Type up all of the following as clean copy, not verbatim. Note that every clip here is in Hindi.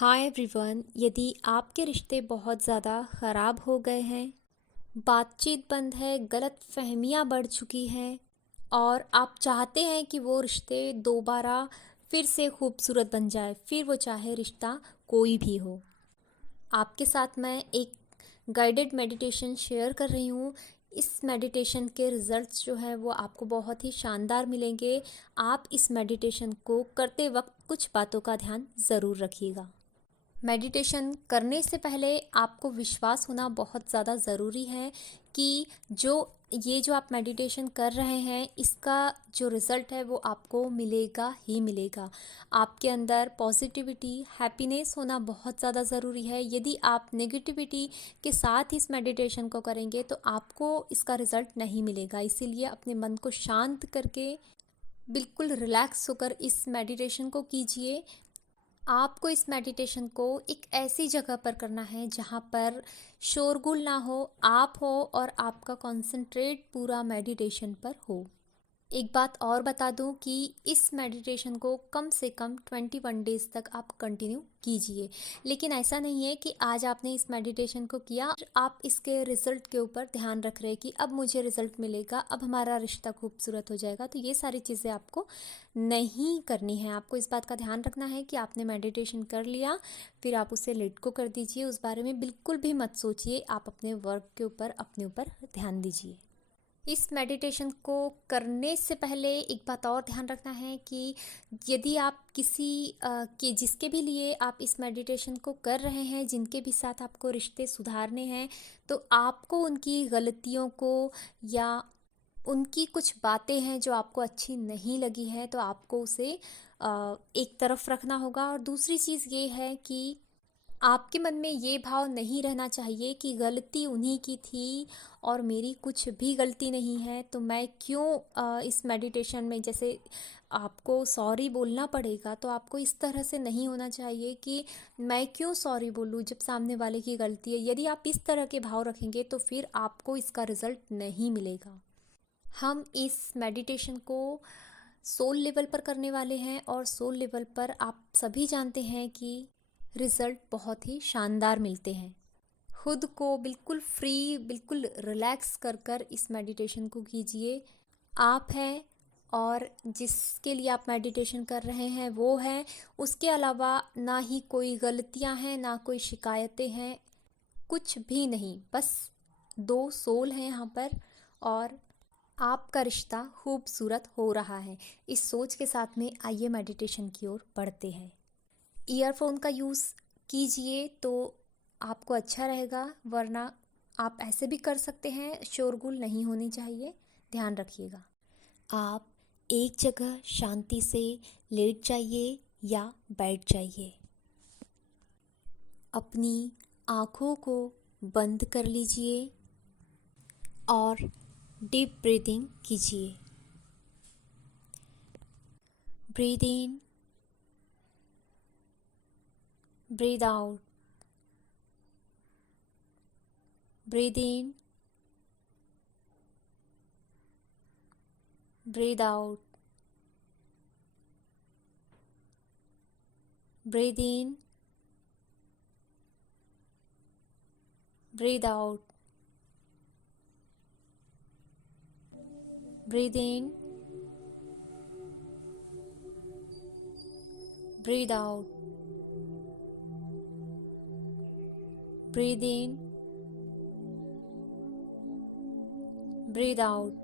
Hi everyone. यदि आपके रिश्ते बहुत ज़्यादा ख़राब हो गए हैं, बातचीत बंद है, गलत फहमियाँ बढ़ चुकी हैं और आप चाहते हैं कि वो रिश्ते दोबारा फिर से खूबसूरत बन जाए, फिर वो चाहे रिश्ता कोई भी हो, आपके साथ मैं एक गाइडेड मेडिटेशन शेयर कर रही हूँ। इस मेडिटेशन के रिज़ल्ट्स जो हैं वो आपको बहुत ही शानदार मिलेंगे। आप इस मेडिटेशन को करते वक्त कुछ बातों का ध्यान ज़रूर रखिएगा। मेडिटेशन करने से पहले आपको विश्वास होना बहुत ज़्यादा ज़रूरी है कि जो आप मेडिटेशन कर रहे हैं इसका जो रिज़ल्ट है वो आपको मिलेगा ही मिलेगा। आपके अंदर पॉजिटिविटी, हैप्पीनेस होना बहुत ज़्यादा ज़रूरी है। यदि आप नेगेटिविटी के साथ इस मेडिटेशन को करेंगे तो आपको इसका रिज़ल्ट नहीं मिलेगा। इसीलिए अपने मन को शांत करके बिल्कुल रिलैक्स होकर इस मेडिटेशन को कीजिए। आपको इस मेडिटेशन को एक ऐसी जगह पर करना है जहाँ पर शोरगुल ना हो, आप हो और आपका कंसंट्रेट पूरा मेडिटेशन पर हो। एक बात और बता दूं कि इस मेडिटेशन को कम से कम 21 डेज़ तक आप कंटिन्यू कीजिए। लेकिन ऐसा नहीं है कि आज आपने इस मेडिटेशन को किया, आप इसके रिज़ल्ट के ऊपर ध्यान रख रहे हैं कि अब मुझे रिज़ल्ट मिलेगा, अब हमारा रिश्ता खूबसूरत हो जाएगा। तो ये सारी चीज़ें आपको नहीं करनी है। आपको इस बात का ध्यान रखना है कि आपने मेडिटेशन कर लिया, फिर आप उसे लेट को कर दीजिए। उस बारे में बिल्कुल भी मत सोचिए। आप अपने वर्क के ऊपर, अपने ऊपर ध्यान दीजिए। इस मेडिटेशन को करने से पहले एक बात और ध्यान रखना है कि यदि आप जिसके भी लिए आप इस मेडिटेशन को कर रहे हैं, जिनके भी साथ आपको रिश्ते सुधारने हैं, तो आपको उनकी गलतियों को या उनकी कुछ बातें हैं जो आपको अच्छी नहीं लगी है तो आपको उसे एक तरफ रखना होगा। और दूसरी चीज़ ये है कि आपके मन में ये भाव नहीं रहना चाहिए कि गलती उन्हीं की थी और मेरी कुछ भी गलती नहीं है, तो मैं क्यों इस मेडिटेशन में जैसे आपको सॉरी बोलना पड़ेगा, तो आपको इस तरह से नहीं होना चाहिए कि मैं क्यों सॉरी बोलूँ जब सामने वाले की गलती है। यदि आप इस तरह के भाव रखेंगे तो फिर आपको इसका रिज़ल्ट नहीं मिलेगा। हम इस मेडिटेशन को सोल लेवल पर करने वाले हैं और सोल लेवल पर आप सभी जानते हैं कि रिज़ल्ट बहुत ही शानदार मिलते हैं। खुद को बिल्कुल फ्री, बिल्कुल रिलैक्स कर कर इस मेडिटेशन को कीजिए। आप हैं और जिसके लिए आप मेडिटेशन कर रहे हैं वो है। उसके अलावा ना ही कोई गलतियां हैं, ना कोई शिकायतें हैं, कुछ भी नहीं। बस दो सोल हैं यहाँ पर और आपका रिश्ता खूबसूरत हो रहा है। इस सोच के साथ में आइए मेडिटेशन की ओर बढ़ते हैं। ईयरफोन का यूज़ कीजिए तो आपको अच्छा रहेगा, वरना आप ऐसे भी कर सकते हैं। शोरगुल नहीं होनी चाहिए, ध्यान रखिएगा। आप एक जगह शांति से लेट जाइए या बैठ जाइए। अपनी आँखों को बंद कर लीजिए और डीप ब्रीदिंग कीजिए। Breathe in, breathe out, breathe in, breathe out, breathe in, breathe out, breathe in, breathe out, breathe in, breathe out.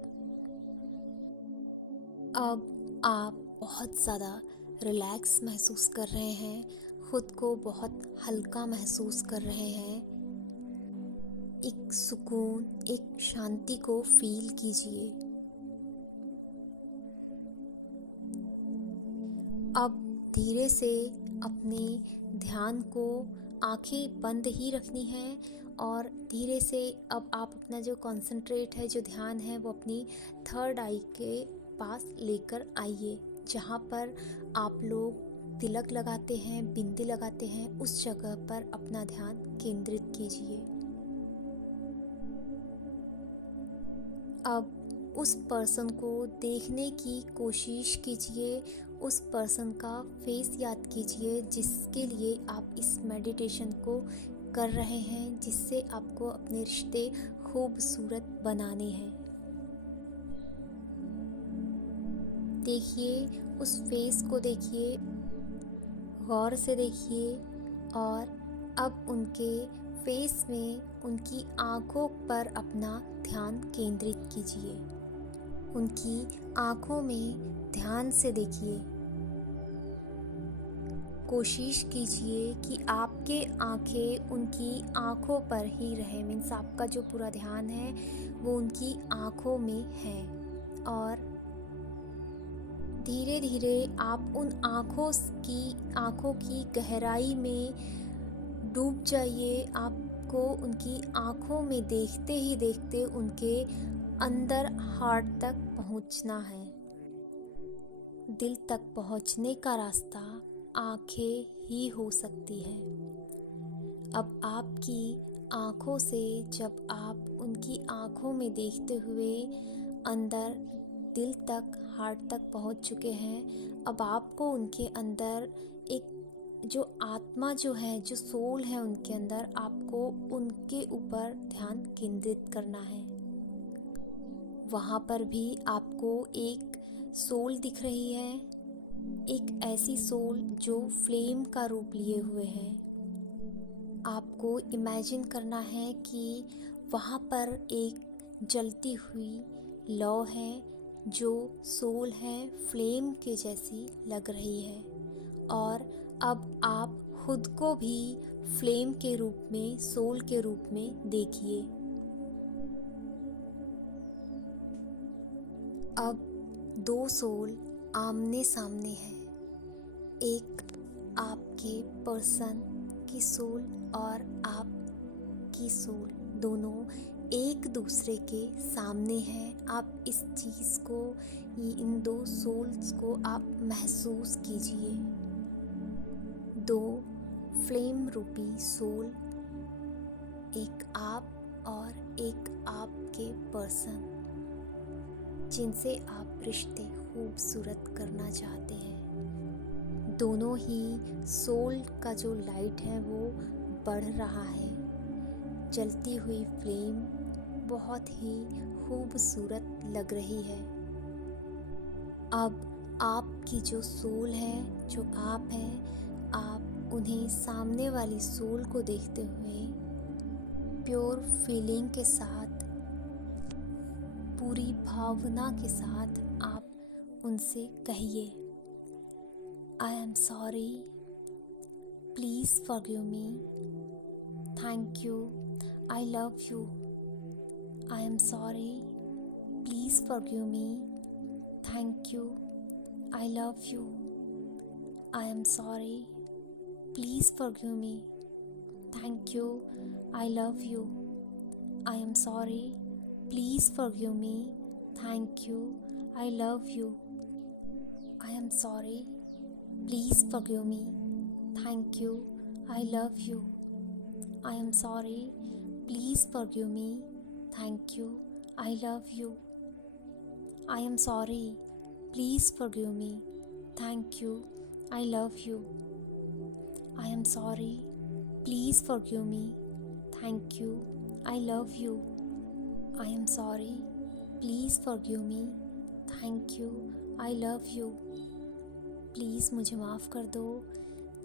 अब आप बहुत ज़्यादा रिलैक्स महसूस कर रहे हैं, खुद को बहुत हल्का महसूस कर रहे हैं। एक सुकून, एक शांति को फील कीजिए। अब धीरे से अपने ध्यान को आंखें बंद ही रखनी है और धीरे से अब आप अपना जो कंसंट्रेट है, जो ध्यान है, वो अपनी थर्ड आई के पास लेकर आइए। जहाँ पर आप लोग तिलक लगाते हैं, बिंदी लगाते हैं, उस जगह पर अपना ध्यान केंद्रित कीजिए। अब उस पर्सन को देखने की कोशिश कीजिए, उस पर्सन का फेस याद कीजिए जिसके लिए आप इस मेडिटेशन को कर रहे हैं, जिससे आपको अपने रिश्ते खूबसूरत बनाने हैं। देखिए, उस फेस को देखिए, गौर से देखिए और अब उनके फेस में, उनकी आँखों पर अपना ध्यान केंद्रित कीजिए। उनकी आँखों में ध्यान से देखिए। कोशिश कीजिए कि आपके आँखें उनकी आँखों पर ही रहे, मीन्स आपका जो पूरा ध्यान है वो उनकी आँखों में है। और धीरे धीरे आप उन आँखों की गहराई में डूब जाइए। आपको उनकी आँखों में देखते ही देखते उनके अंदर हार्ट तक पहुँचना है। दिल तक पहुँचने का रास्ता आँखें ही हो सकती है। अब आपकी आँखों से जब आप उनकी आँखों में देखते हुए अंदर दिल तक, हार्ट तक पहुंच चुके हैं, अब आपको उनके अंदर एक जो आत्मा जो है, जो सोल है उनके अंदर, आपको उनके ऊपर ध्यान केंद्रित करना है। वहाँ पर भी आपको एक सोल दिख रही है, एक ऐसी सोल जो फ्लेम का रूप लिए हुए है। आपको इमेजिन करना है कि वहाँ पर एक जलती हुई लौ है जो सोल है, फ्लेम के जैसी लग रही है। और अब आप खुद को भी फ्लेम के रूप में, सोल के रूप में देखिए। अब दो सोल आमने सामने हैं, एक आपके पर्सन की सोल और आपकी सोल, दोनों एक दूसरे के सामने हैं। आप इस चीज़ को, इन दो सोल्स को आप महसूस कीजिए। दो फ्लेम रूपी सोल, एक आप और एक आपके पर्सन, जिनसे आप रिश्ते खूबसूरत करना चाहते हैं। दोनों ही सोल का जो लाइट है वो बढ़ रहा है। जलती हुई फ्लेम बहुत ही खूबसूरत लग रही है। अब आपकी जो सोल है, जो आप हैं, आप उन्हें सामने वाली सोल को देखते हुए प्योर फीलिंग के साथ, पूरी भावना के साथ आप उनसे कहिए, I am sorry, please forgive me, thank you, I love you. I am sorry. Please forgive me. Thank you. I love you. I am sorry. Please forgive me. Thank you. I love you. I am sorry. Please forgive me. Thank you. I love you. I am sorry. Please forgive me. Thank you. I love you. I am sorry. Please forgive me. Thank you. I love you. I am sorry. Please forgive me. Thank you. I love you. I am sorry. Please forgive me. Thank you. I love you. I am sorry. Please forgive me. Thank you. I love you. Please मुझे माफ़ कर दो।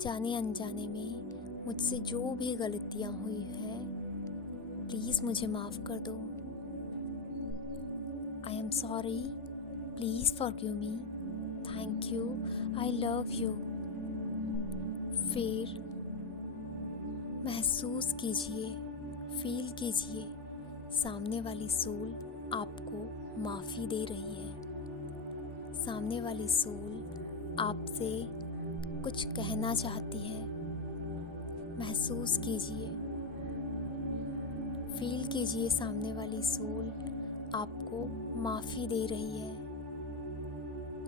जाने अनजाने में मुझसे जो भी गलतियाँ हुई हैं, प्लीज़ मुझे माफ़ कर दो। I am sorry, please forgive me, thank you, I love you. फिर महसूस कीजिए, फील कीजिए, सामने वाली सोल आपको माफ़ी दे रही है। सामने वाली सोल आपसे कुछ कहना चाहती है। महसूस कीजिए, फील कीजिए, सामने वाली सोल आपको माफ़ी दे रही है।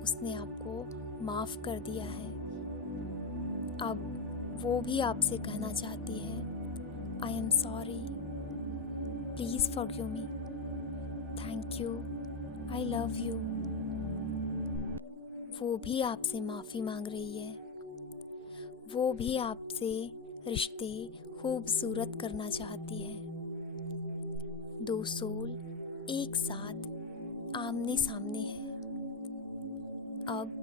उसने आपको माफ़ कर दिया है। अब वो भी आपसे कहना चाहती है, I am sorry, please forgive me, thank you, I love you. वो भी आपसे माफ़ी मांग रही है। वो भी आपसे रिश्ते खूबसूरत करना चाहती है। दो सोल एक साथ आमने सामने है। अब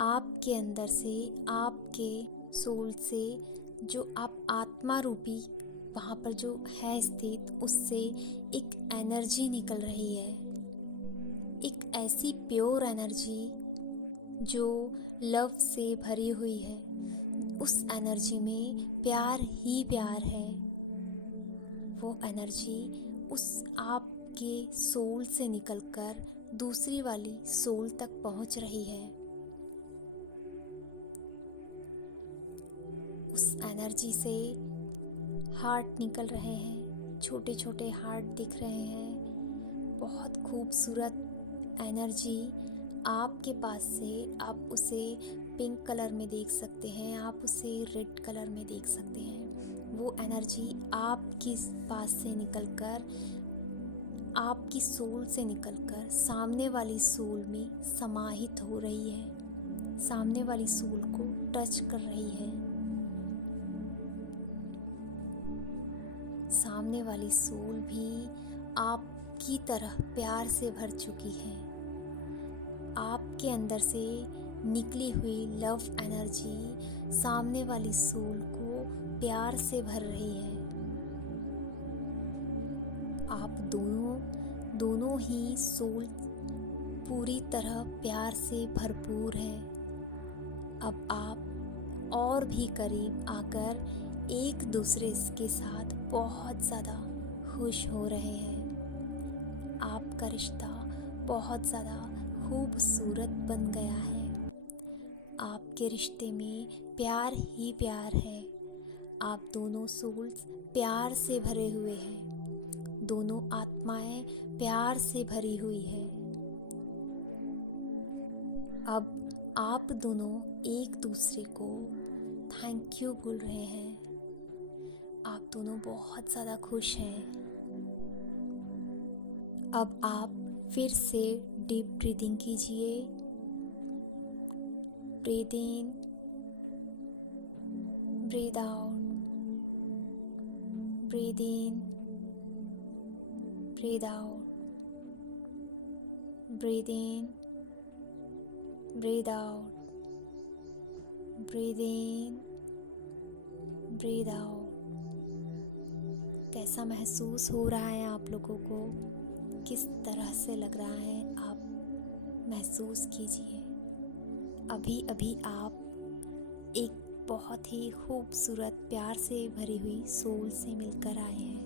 आपके अंदर से, आपके सोल से, जो आप आत्मा रूपी वहाँ पर जो है स्थित, उससे एक एनर्जी निकल रही है। एक ऐसी प्योर एनर्जी जो लव से भरी हुई है। उस एनर्जी में प्यार ही प्यार है। वो एनर्जी उस आपके सोल से निकलकर दूसरी वाली सोल तक पहुंच रही है। उस एनर्जी से हार्ट निकल रहे हैं, छोटे छोटे हार्ट दिख रहे हैं। बहुत खूबसूरत एनर्जी आपके पास से, आप उसे पिंक कलर में देख सकते हैं, आप उसे रेड कलर में देख सकते हैं। वो एनर्जी आपके पास से निकलकर, आपकी सोल से निकलकर सामने वाली सोल में समाहित हो रही है, सामने वाली सोल को टच कर रही है। सामने वाली सोल भी आपकी तरह प्यार से भर चुकी है। आपके अंदर से निकली हुई लव एनर्जी सामने वाली सोल को प्यार से भर रही है। आप दोनों ही सोल पूरी तरह प्यार से भरपूर है। अब आप और भी करीब आकर एक दूसरे के साथ बहुत ज़्यादा खुश हो रहे हैं। आपका रिश्ता बहुत ज़्यादा खूबसूरत बन गया है। आपके रिश्ते में प्यार ही प्यार है। आप दोनों सोल्स प्यार से भरे हुए हैं। दोनों आत्माएं प्यार से भरी हुई है। अब आप दोनों एक दूसरे को थैंक यू बोल रहे हैं। आप दोनों बहुत ज़्यादा खुश हैं। अब आप फिर से डीप ब्रीदिंग कीजिए। Breathe in, breathe out, breathe in, breathe out, breathe in, breathe out, breathe in, breathe out. कैसा महसूस हो रहा है आप लोगों को? किस तरह से लग रहा है? आप महसूस कीजिए। अभी अभी आप एक बहुत ही खूबसूरत प्यार से भरी हुई सोल से मिलकर आए हैं।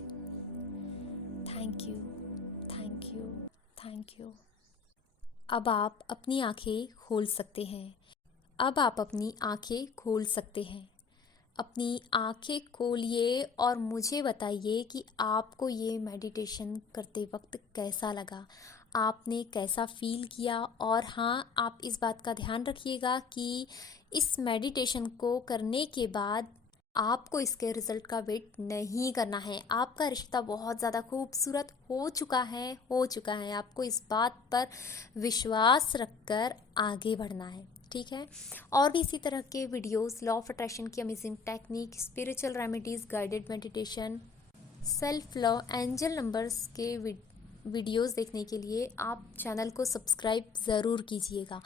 Thank you, thank you, thank you. अब आप अपनी आंखें खोल सकते हैं। अब आप अपनी आंखें खोल सकते हैं। अपनी आंखें खोलिए और मुझे बताइए कि आपको ये मेडिटेशन करते वक्त कैसा लगा, आपने कैसा फ़ील किया। और हाँ, आप इस बात का ध्यान रखिएगा कि इस मेडिटेशन को करने के बाद आपको इसके रिज़ल्ट का वेट नहीं करना है। आपका रिश्ता बहुत ज़्यादा खूबसूरत हो चुका है। आपको इस बात पर विश्वास रखकर आगे बढ़ना है, ठीक है। और भी इसी तरह के वीडियोस, लॉ ऑफ अट्रैक्शन की amazing technique, spiritual remedies, guided meditation, self love, angel numbers के वीडियोस देखने के लिए आप चैनल को सब्सक्राइब ज़रूर कीजिएगा।